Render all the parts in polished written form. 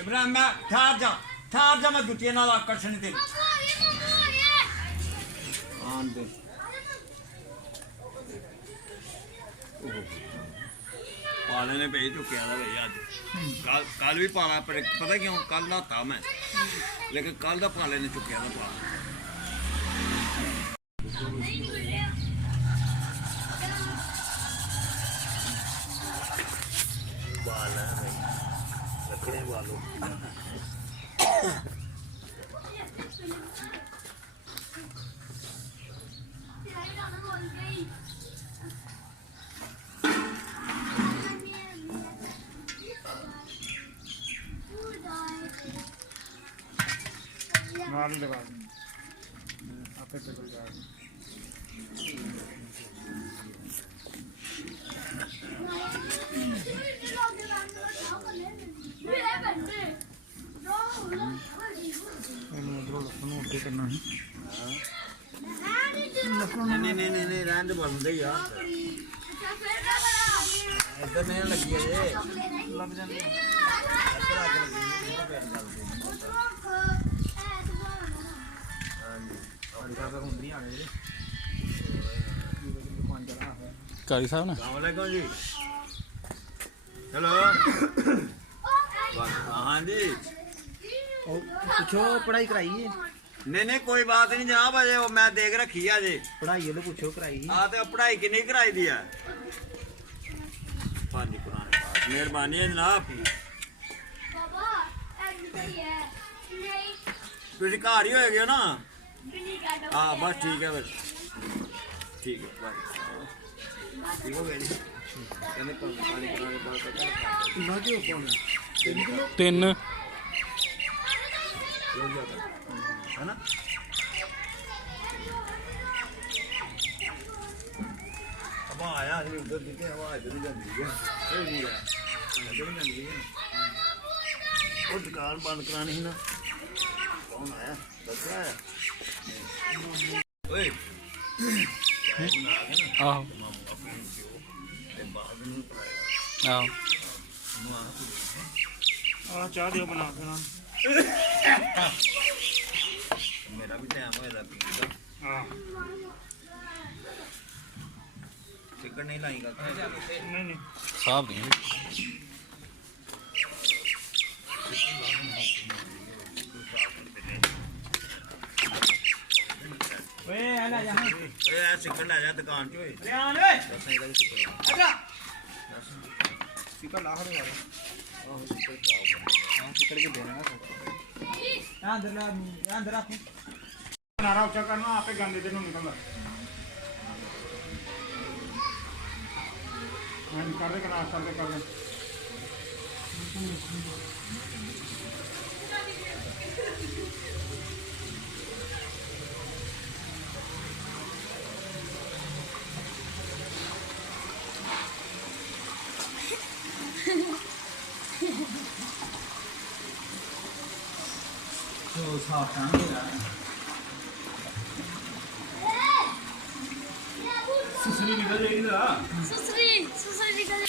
इब्राहिम मैं ठार जा मैं जुटिया नाल आकर्षण तेरी आन दे पाले ने भेज चुकिया था भैया अज कल भी पाला पता क्यों कल नहाता मैं लेकिन कल का पाले ने चुकिया था पाला बाल है रखने वालों नाल ही लगा आपे पे चल जाएगा करना है नहीं रहने दे बनते यार इधर नहीं लगी है ये लग जाती है कारी साहब ना अस्सलामुअलैकुम जी हेलो हाँ जी पूछो पढ़ाई कराई है नहीं कोई बात नहीं जनाब अजे मैं देख रखी है अजे पढ़ाई तो पूछो कराई हाँ तो पढ़ाई किन्नी कराई दी है हाँ जी पुराने मेहरबानी है जनाब तुम घर ही होएगे ना हाँ बस ठीक है फिर ठीक है बस ठीक हो गया जी कहने पानी पुराने तीन है ना हवा आया उधर दिखे हवा इधर ही जाती है वो दुकान बंद करानी है ना कौन आया बच्चा आया ओए आहो आहो चाह दियो बना के ना मेरा भी टाइम होया पीने का हाँ टिकट नहीं लाएगा नहीं साहब नहीं टिकट लै जा दुकान च स्पीकर ला खड़े वाले टिकट के देना अंदर रखो नारा ऊंचा करना आपे गंदे दिन निकलदा कर दे कर दे तो साफ टांगे सुसरी निकल जाएगी ना सुसरी निकल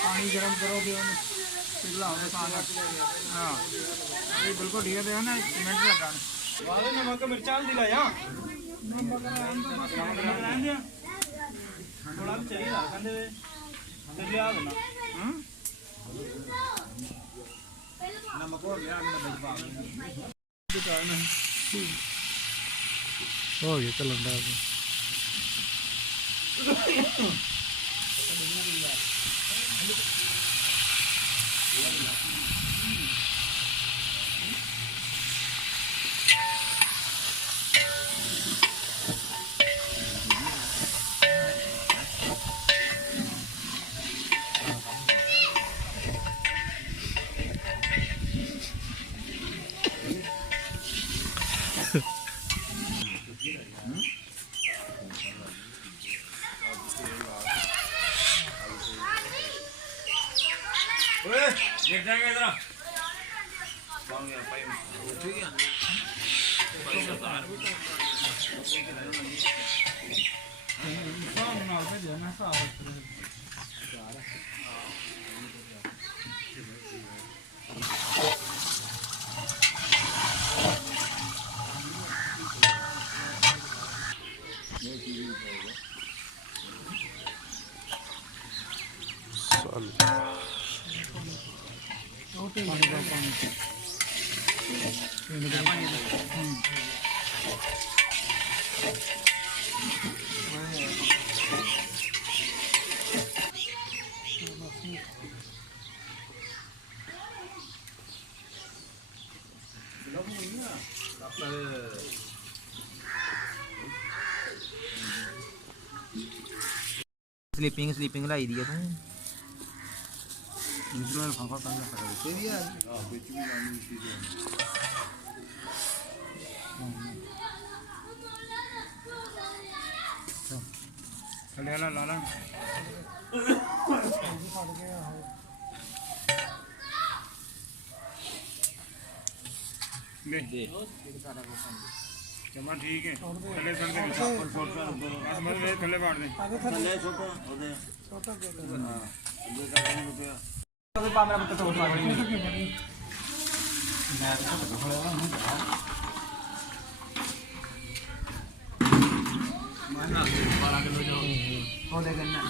पानी गर्म करोगे पिघलाओ हाँ ये बिल्कुल ठीक है ना मिनट लगा नमक मिर्चा दिला थोड़ा भी चाहिए लिया देना नमक हो गया हो गया चलंदा गिर जाएंगे इधर ਪਾਉਂਗੇ ਆਪਾਂ ਹੀ ਠੀਕ ਆ ਭਾਈ ਸਰਦਾਰ ਵੀ ਹਿਸਾਬ ਨਾਲ ਭੇਜਿਆ ਮੈਂ ਹਿਸਾਬ ਸਲੀਪਿੰਗ ਲਾਈ ਦੀ ਆ ਤੂੰ ਦੂਸਰਾ ਫਾਫਾ ਕੰਮ ਕਰ ਇਹ ਵੀ ਆ ਵਿੱਚ ਵੀ ਜਾਣੀ ਸੀ ਥੱਲੇ ਵਾਲਾ ਲਾ ਲਾ ਦੇ ਜਮਾ ਠੀਕ ਹੈ ਥੱਲੇ ਸੰਗ ਦੇ ਵਿੱਚ ਬਸ ਮੇਰੇ ਥੱਲੇ ਬਾੜ ਦੇ ਥੱਲੇ ਸੁੱਟ ਉਹਦੇ ਛੋਟਾ ਹਾਂ ਅੱਗੇ ਕਰਨੇ ਰੁਪਿਆ ਉਹਦੇ ਪਾ ਮੇਰਾ ਪੁੱਤ ਤੋੜ ਲਾ ਮੈਂ ਨਾ 12 ਕਿਲੋ ਜੋ ਉਹਦੇ ਕੰਨਾ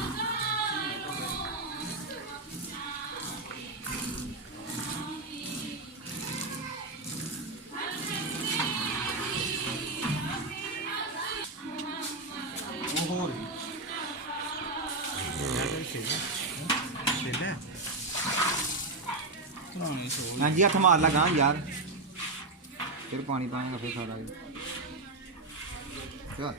ਹਾਂਜੀ ਹੱਥ ਮਾਰ ਲਗਾ ਯਾਰ ਫਿਰ ਪਾਣੀ ਪਾਏਗਾ ਫਿਰ ਸਾਰਾ ਚਲ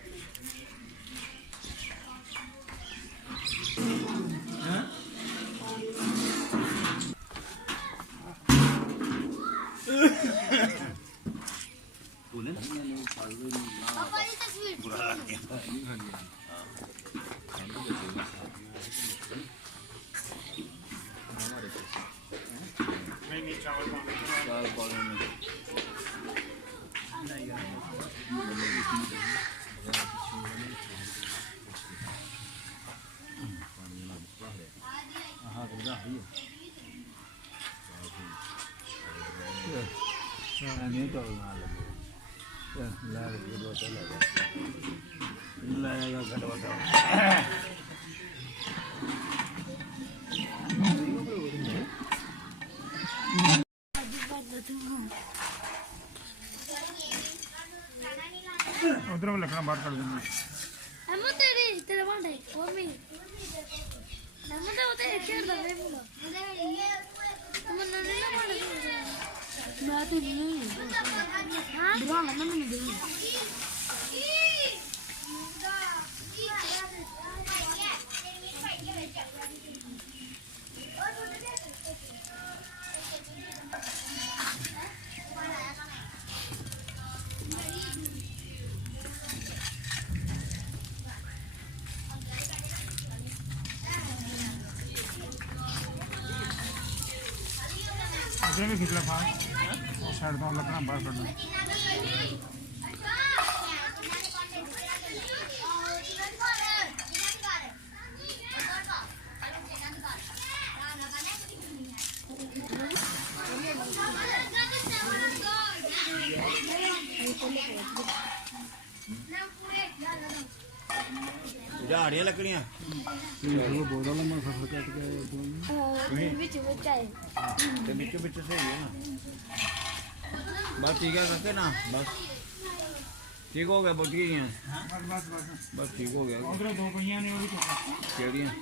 पापा की तस्वीर ਨਹੀਂ ਚਾਵਲ ਪਾਉਂਦੇ ਚਾਰ ਪਾਉਣੇ ਨੇ ਨਹੀਂ ਤੋੜ ਨਾ ਲੱਗੇ ਲੈ ਕੇ ਦੋ ਤੇ ਲੈ ਜਾ ਘਟਵਾ ਉਧਰ ਵੀ ਲੱਗਣਾ ਬਾਹਰ ਕਰ ਦਿੰਦੇ अम्मा तेरे वांडे और मैं अम्मा तो उधर खेल रहा है मुला अम्मा नन्हे ना वांडे मैं तो नहीं हां बुरा लगा मैंने दे ਅੱਗੇ ਵੀ ਖਿੱਚ ਲਾ ਫਾਂ ਉਹ ਸਾਈਡ ਤੋਂ ਲੱਗਣਾ ਬਾਹਰ ਕੱਢਣਾ ਝਾੜੀਆਂ ਲੱਕੜੀਆਂ बीच में चाय ਤੇ ਵਿੱਚ ਵਿੱਚ ਸਹੀ ਹੈ ਨਾ ਬਸ ਠੀਕ ਹੈ ਕਰਕੇ ਨਾ ਬਸ ਠੀਕ ਹੋ ਗਿਆ ਬੁੱਝ ਗਈਆਂ ਬਸ ਬਸ ਠੀਕ ਹੋ ਗਿਆ ਉਧਰ ਦੋ ਪਈਆਂ ਨੇ ਉਹ ਵੀ ਚੁੱਕ ਕਿਹੜੀਆਂ